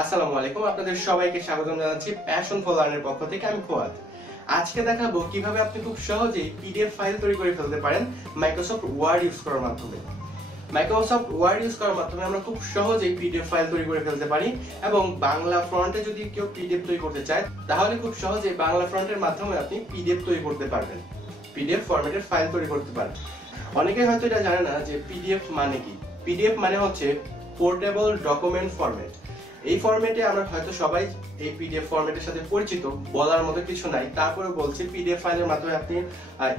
আসসালামু আলাইকুম, আপনাদের সবাইকে স্বাগত জানাচ্ছি প্যাশন ফর লার্নের পক্ষ থেকে। আমি ফুয়াদ। আজকে দেখাবো কিভাবে আপনি খুব সহজেই পিডিএফ ফাইল তৈরি করে ফেলতে পারেন মাইক্রোসফট ওয়ার্ড ইউজ করার মাধ্যমে। মাইক্রোসফট ওয়ার্ড ইউজ করার মাধ্যমে আমরা খুব সহজেই পিডিএফ ফাইল তৈরি করে ফেলতে পারি এবং বাংলা ফন্টে যদি কেউ পিডিএফ তৈরি করতে চায় তাহলে খুব সহজেই বাংলা ফন্টের মাধ্যমে আপনি পিডিএফ তৈরি করতে পারবেন, পিডিএফ ফরম্যাটের ফাইল তৈরি করতে পারেন। অনেকেই হয়তো এটা জানে না যে পিডিএফ মানে কি। পিডিএফ মানে হচ্ছে পোর্টেবল ডকুমেন্ট ফরম্যাট। এই ফরম্যাটে আমরা হয়তো সবাই এই পিডিএফ ফরম্যাটের সাথে পরিচিত, বলার মতো কিছু নাই। তারপরে বলছি পিডিএফ ফাইলের মাধ্যমে আপনি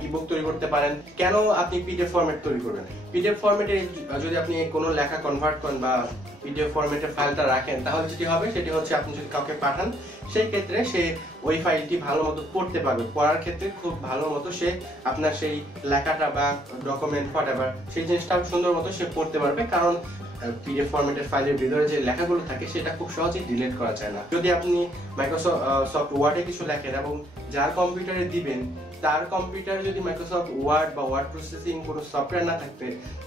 ইবুক তৈরি করতে পারেন। কেন আপনি পিডিএফ ফরম্যাট তৈরি করবেন? পিডিএফ ফরম্যাটে যদি আপনি কোনো লেখা কনভার্ট করেন বা পিডিএফ ফরম্যাটে ফাইলটা রাখেন তাহলে যেটি হবে সেটি হচ্ছে আপনি যদি কাউকে পাঠান সেই ক্ষেত্রে সে ওই ফাইলটি ভালো মতো পড়তে পারবে। পড়ার ক্ষেত্রে খুব ভালো মতো সে আপনার সেই লেখাটা বা ডকুমেন্ট হোয়াটএভার সেই জিনিসটা সুন্দর মতো সে পড়তে পারবে, কারণ পিডিএফ ফরম্যাটের ফাইলের ভিতরে যে লেখাগুলো থাকে সেটা খুব সহজেই ডিলিট করা যায় না। যদি আপনি মাইক্রোসফট ওয়ার্ডে কিছু লেখেন এবং যার কম্পিউটারে দিবেন তার কম্পিউটারে যদি মাইক্রোসফট ওয়ার্ড বা ওয়ার্ড প্রসেসিং কোনো সফটওয়্যার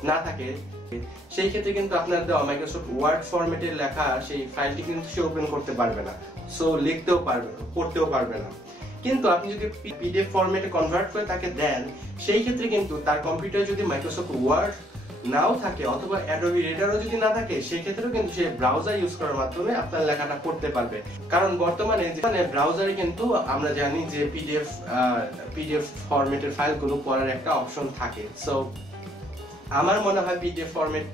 না থাকে সেই ক্ষেত্রে কিন্তু আপনার দেওয়া মাইক্রোসফট ওয়ার্ড ফরম্যাটের লেখা সেই ফাইলটি কিন্তু সে ওপেন করতে পারবে না, সো লিখতেও পারবে না, পড়তেও পারবে না। কিন্তু আপনি যদি পিডিএফ ফরম্যাটে কনভার্ট করে তাকে দেন সেই ক্ষেত্রে কিন্তু তার কম্পিউটারে যদি মাইক্রোসফট ওয়ার্ড নাও থাকে অথবা অ্যাডোবি রিডারও যদি না থাকে সেই ক্ষেত্রেও কিন্তু সে ব্রাউজার ইউজ করার মাধ্যমে আপনার লেখাটা পড়তে পারবে। কারণ বর্তমানে যেখানে ব্রাউজারে কিন্তু আমরা জানি যে পিডিএফ ফরম্যাটের ফাইলগুলো পড়ার একটা অপশন থাকে। সো আমার মনে হয় পিডিএফ ফরম্যাট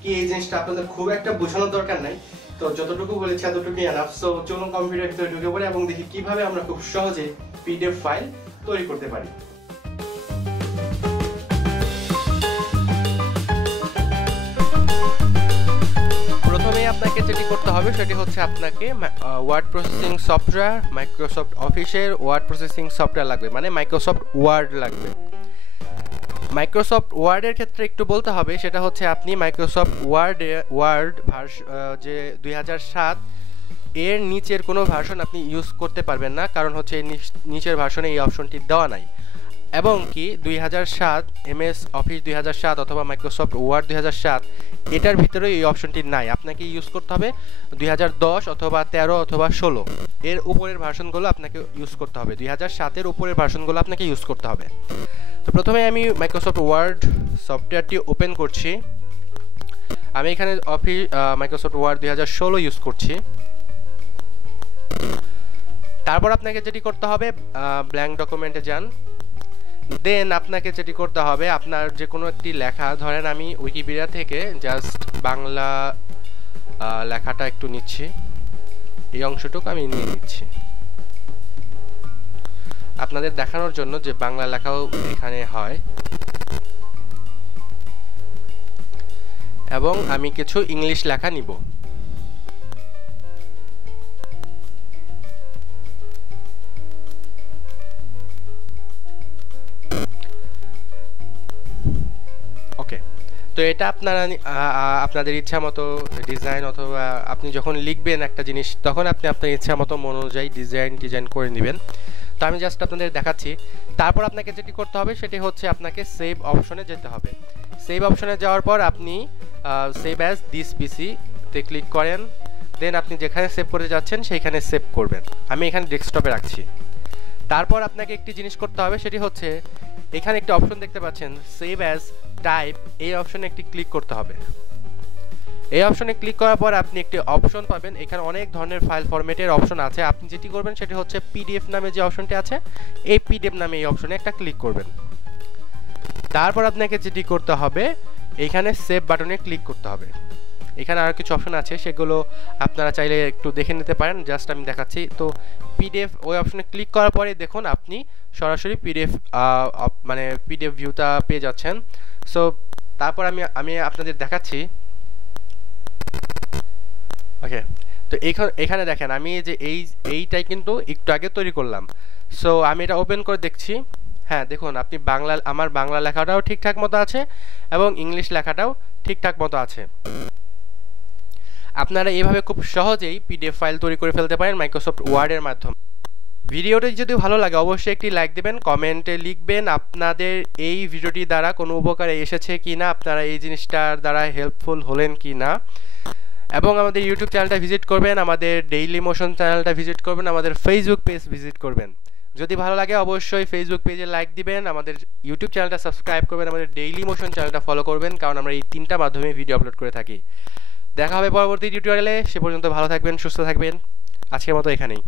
কি এই জিনিসটা আপনাদের খুব একটা বোঝানোর দরকার নাই। তো যতটুকু বলেছি এতটুকুই এনাফ। সো চলুন কম্পিউটার ভিতরে ঢুকে পড়ি এবং দেখি কিভাবে আমরা খুব সহজে পিডিএফ ফাইল তৈরি করতে পারি। প্রথমে আপনাকে যেটি করতে হবে সেটি হচ্ছে আপনাকে ওয়ার্ড প্রসেসিং সফটওয়্যার, মাইক্রোসফট অফিসের ওয়ার্ড প্রসেসিং সফটওয়্যার লাগবে, মানে মাইক্রোসফট ওয়ার্ড লাগবে। মাইক্রোসফট ওয়ার্ডের ক্ষেত্রে একটু বলতে হবে, সেটা হচ্ছে আপনি মাইক্রোসফট ওয়ার্ড যে 2007 এর নিচের কোনো ভার্সন আপনি ইউজ করতে পারবেন না, কারণ হচ্ছে নিচের ভার্সনে এই অপশনটি দেওয়া নাই। এবং কি 2007 এমএস অফিস 2007 অথবা মাইক্রোসফট ওয়ার্ড 2007 এটার ভিতরে এই অপশনটি নাই। আপনাকে ইউজ করতে হবে 2010 অথবা 13 অথবা 16 এর উপরের ভার্সনগুলো আপনাকে ইউজ করতে হবে। 2007 এর উপরের ভার্সনগুলো আপনাকে ইউজ করতে হবে। তো প্রথমে আমি মাইক্রোসফট ওয়ার্ড সফটওয়্যারটি ওপেন করছি। আমি এখানে মাইক্রোসফট ওয়ার্ড 2016 ইউজ করছি। তারপর আপনাকে যেটি করতে হবে ব্ল্যাঙ্ক ডকুমেন্টে যান। দেন আপনাকে যেটি করতে হবে আপনার যে কোনো একটি লেখা, ধরেন আমি উইকিপিডিয়া থেকে জাস্ট বাংলা লেখাটা একটু নিচ্ছি, এই অংশটুকু আমি নিয়ে নিচ্ছি আপনাদের দেখানোর জন্য যে বাংলা লেখাও এখানে হয়। এবং আমি কিছু ইংলিশ লেখা নিব। ওকে, তো এটা আপনাদের ইচ্ছা মতো ডিজাইন, অথবা আপনি যখন লিখবেন একটা জিনিস তখন আপনি আপনার ইচ্ছা মতো মন অনুযায়ী ডিজাইন করে নেবেন। তো আমি জাস্ট আপনাদের দেখাচ্ছি। তারপর আপনাকে যেটি করতে হবে সেটি হচ্ছে আপনাকে সেভ অপশনে যেতে হবে। সেভ অপশনে যাওয়ার পর আপনি সেভ অ্যাজ দিস পিসিতে ক্লিক করেন। দেন আপনি যেখানে সেভ করতে যাচ্ছেন সেইখানে সেভ করবেন। আমি এখানে ডেস্কটপে রাখছি। তারপর আপনাকে একটি জিনিস করতে হবে, সেটি হচ্ছে এখানে একটি অপশন দেখতে পাচ্ছেন সেভ অ্যাজ টাইপ, এই অপশনে একটি ক্লিক করতে হবে। এই অপশনে ক্লিক করার পর আপনি একটি অপশন পাবেন। এখানে অনেক ধরনের ফাইল ফরম্যাটের অপশন আছে। আপনি যেটি করবেন সেটি হচ্ছে পিডিএফ নামে যে অপশনটি আছে এই পিডিএফ নামে এই অপশনে একটা ক্লিক করবেন। তারপর আপনাকে যেটি করতে হবে এখানে সেভ বাটনে ক্লিক করতে হবে। এখানে আরও কিছু অপশন আছে, সেগুলো আপনারা চাইলে একটু দেখে নিতে পারেন, জাস্ট আমি দেখাচ্ছি। তো পিডিএফ ওই অপশনে ক্লিক করার পরে দেখুন আপনি সরাসরি পিডিএফ ভিউটা পেয়ে যাচ্ছেন। সো তারপর আমি আপনাদের দেখাচ্ছি। ওকে, তো এখানে দেখেন আমি যে এইটাই কিন্তু একটু আগে তৈরি করলাম। সো আমি এটা ওপেন করে দেখছি। হ্যাঁ, দেখুন আপনি আমার বাংলা লেখাটাও ঠিকঠাক মতো আছে এবং ইংলিশ লেখাটাও ঠিকঠাক মতো আছে। আপনারা এইভাবে খুব সহজেই পিডিএফ ফাইল তৈরি করে ফেলতে পারেন মাইক্রোসফট ওয়ার্ডের মাধ্যমে। ভিডিওটি যদি ভালো লাগে অবশ্যই একটি লাইক দেবেন, কমেন্টে লিখবেন আপনাদের এই ভিডিওটি দ্বারা কোনো উপকারে এসেছে কিনা, আপনারা এই জিনিসটার দ্বারা হেল্পফুল হলেন কিনা। এবং আমাদের ইউটিউব চ্যানেলটা ভিজিট করবেন, আমাদের ডেইলি মোশন চ্যানেলটা ভিজিট করবেন, আমাদের ফেসবুক পেজ ভিজিট করবেন। যদি ভালো লাগে অবশ্যই ফেসবুক পেজে লাইক দিবেন, আমাদের ইউটিউব চ্যানেলটা সাবস্ক্রাইব করবেন, আমাদের ডেইলি মোশন চ্যানেলটা ফলো করবেন, কারণ আমরা এই 3টা মাধ্যমে ভিডিও আপলোড করে থাকি। দেখা হবে পরবর্তী টিউটোরিয়ালে, সে পর্যন্ত ভালো থাকবেন, সুস্থ থাকবেন। আজকের মতো এখানেই।